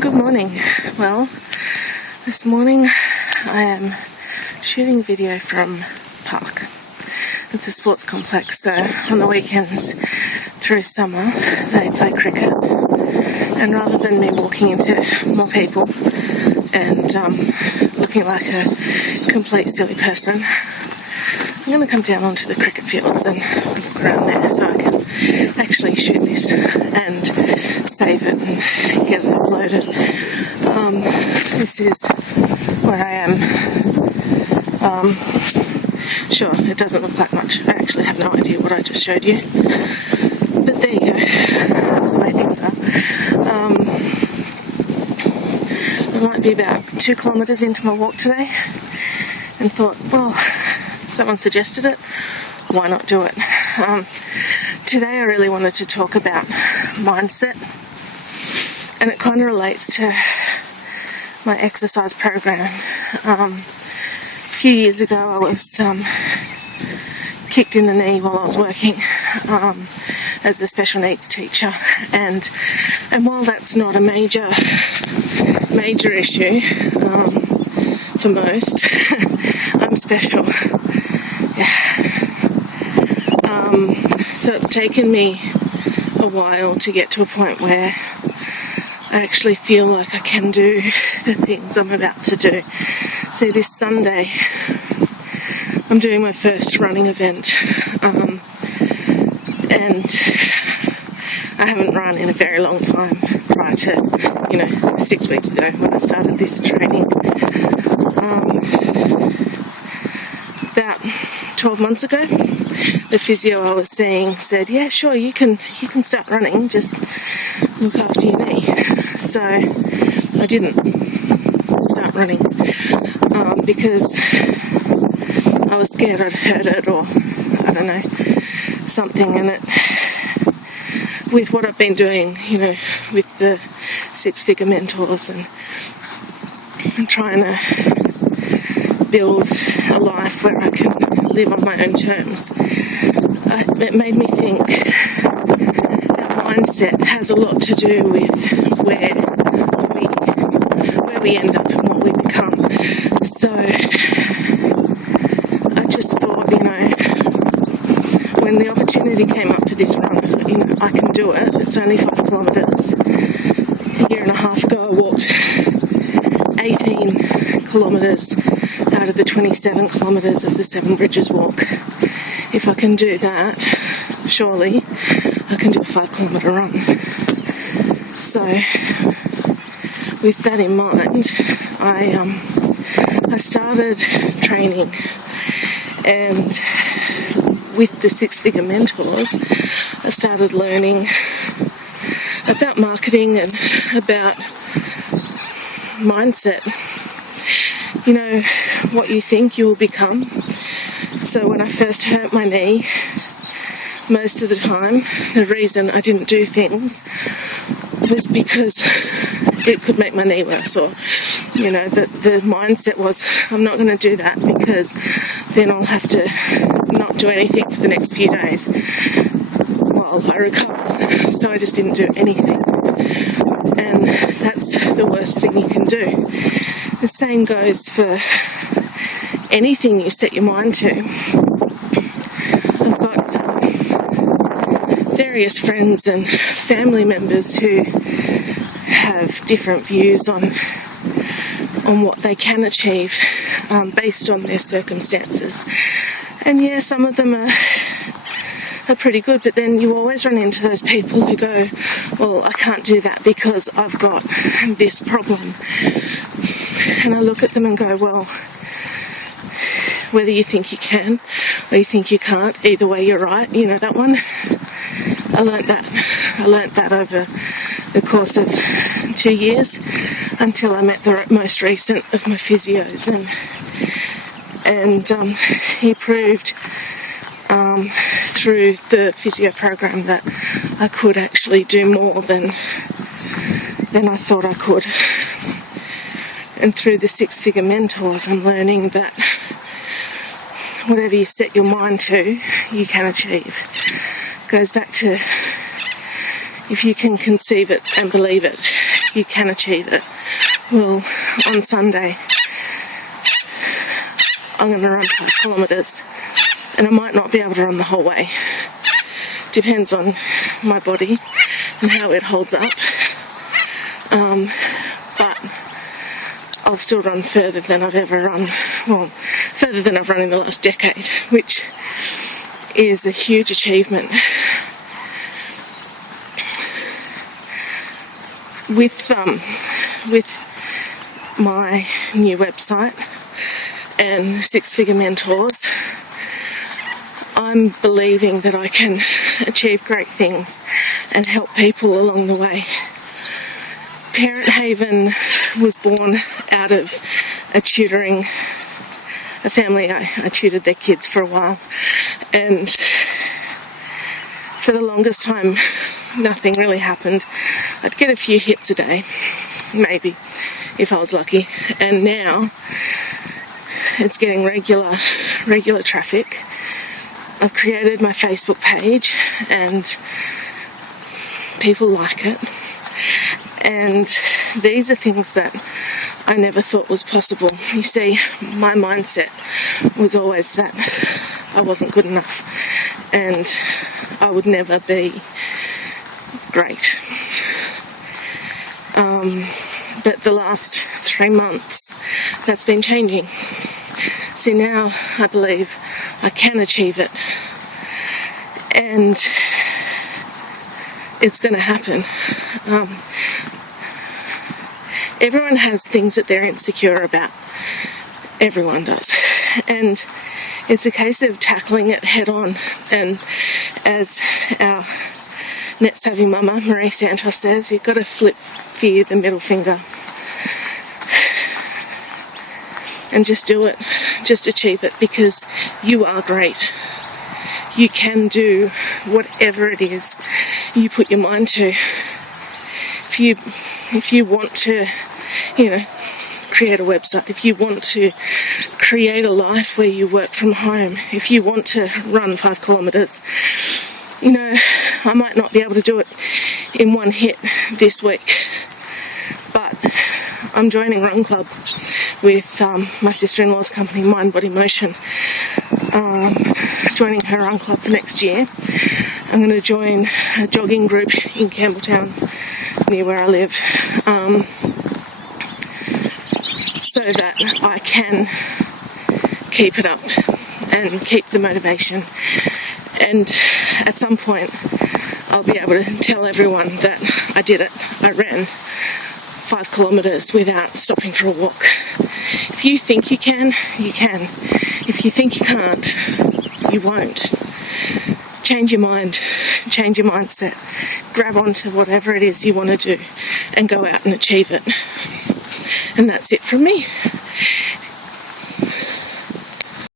Good morning. Well, this morning I am shooting video from Park. It's a sports complex, so on the weekends through summer they play cricket, and rather than me walking into more people and looking like a complete silly person, I'm going to come down onto the cricket fields and walk around there so I can actually shoot this and save it and get it uploaded. This is where I am. Sure, it doesn't look like much. I actually have no idea what I just showed you. But there you go. That's the way things are. I might be about 2 kilometres into my walk today and thought, well, someone suggested it, why not do it? Today I really wanted to talk about mindset, and it kind of relates to my exercise program. A few years ago I was kicked in the knee while I was working as a special needs teacher, and while that's not a major issue for most, I'm special. So it's taken me a while to get to a point where I actually feel like I can do the things I'm about to do. See, this Sunday I'm doing my first running event, and I haven't run in a very long time prior to, 6 weeks ago when I started this training. About 12 months ago, the physio I was seeing said, yeah, sure, you can start running, just look after your knee. So I didn't start running because I was scared I'd hurt it, or I don't know, something. And it, with what I've been doing, with the six-figure mentors and trying to build a life where I can live on my own terms, it made me think that mindset has a lot to do with where we end up and what we become. So I just thought, when the opportunity came up for this run, I thought, I can do it. It's only 5 kilometres. A year and a half ago I walked 18 kilometres out of the 27 kilometres of the Seven Bridges walk. If I can do that, surely I can do a 5 kilometre run. So with that in mind, I started training, and with the six-figure mentors I started learning about marketing and about mindset. What you think you will become. So when I first hurt my knee, most of the time the reason I didn't do things was because it could make my knee worse, or the mindset was, I'm not going to do that because then I'll have to not do anything for the next few days while I recover. So I just didn't do anything, and that's the worst thing you can do. The same goes for anything you set your mind to. I've got various friends and family members who have different views on what they can achieve based on their circumstances. And yeah, some of them are pretty good, but then you always run into those people who go, well, I can't do that because I've got this problem. And I look at them and go, well, whether you think you can or you think you can't, either way you're right. That one? I learnt that over the course of 2 years, until I met the most recent of my physios, and he proved through the physio program that I could actually do more than I thought I could. And through the six-figure mentors, I'm learning that whatever you set your mind to, you can achieve. It goes back to, if you can conceive it and believe it, you can achieve it. Well, on Sunday, I'm going to run 5 kilometres, and I might not be able to run the whole way. Depends on my body and how it holds up. But I'll still run further than I've ever run. Well, further than I've run in the last decade, which is a huge achievement. With my new website and Six Figure Mentors, I'm believing that I can achieve great things and help people along the way. Parent Haven was born out of a family. I tutored their kids for a while, and for the longest time nothing really happened. I'd get a few hits a day, maybe, if I was lucky, and now it's getting regular traffic. I've created my Facebook page and people like it, and these are things that I never thought was possible. You see, my mindset was always that I wasn't good enough and I would never be great. But the last 3 months, that's been changing. See, now I believe I can achieve it, and it's going to happen. Everyone has things that they're insecure about. Everyone does. And it's a case of tackling it head on. And as our net savvy mama, Marie Santos, says, you've got to flip fear the middle finger. And just do it. Just achieve it, because you are great. You can do whatever it is you put your mind to. If you want to, create a website, if you want to create a life where you work from home, if you want to run 5 kilometres, I might not be able to do it in one hit this week, but I'm joining Run Club with my sister-in-law's company, Mind Body Motion. Joining her Run Club for next year. I'm going to join a jogging group in Campbelltown, near where I live, so that I can keep it up and keep the motivation. And at some point, I'll be able to tell everyone that I did it. I ran 5 kilometres without stopping for a walk. If you think you can, you can. If you think you can't, you won't. Change your mind, change your mindset, grab onto whatever it is you want to do and go out and achieve it. And that's it from me.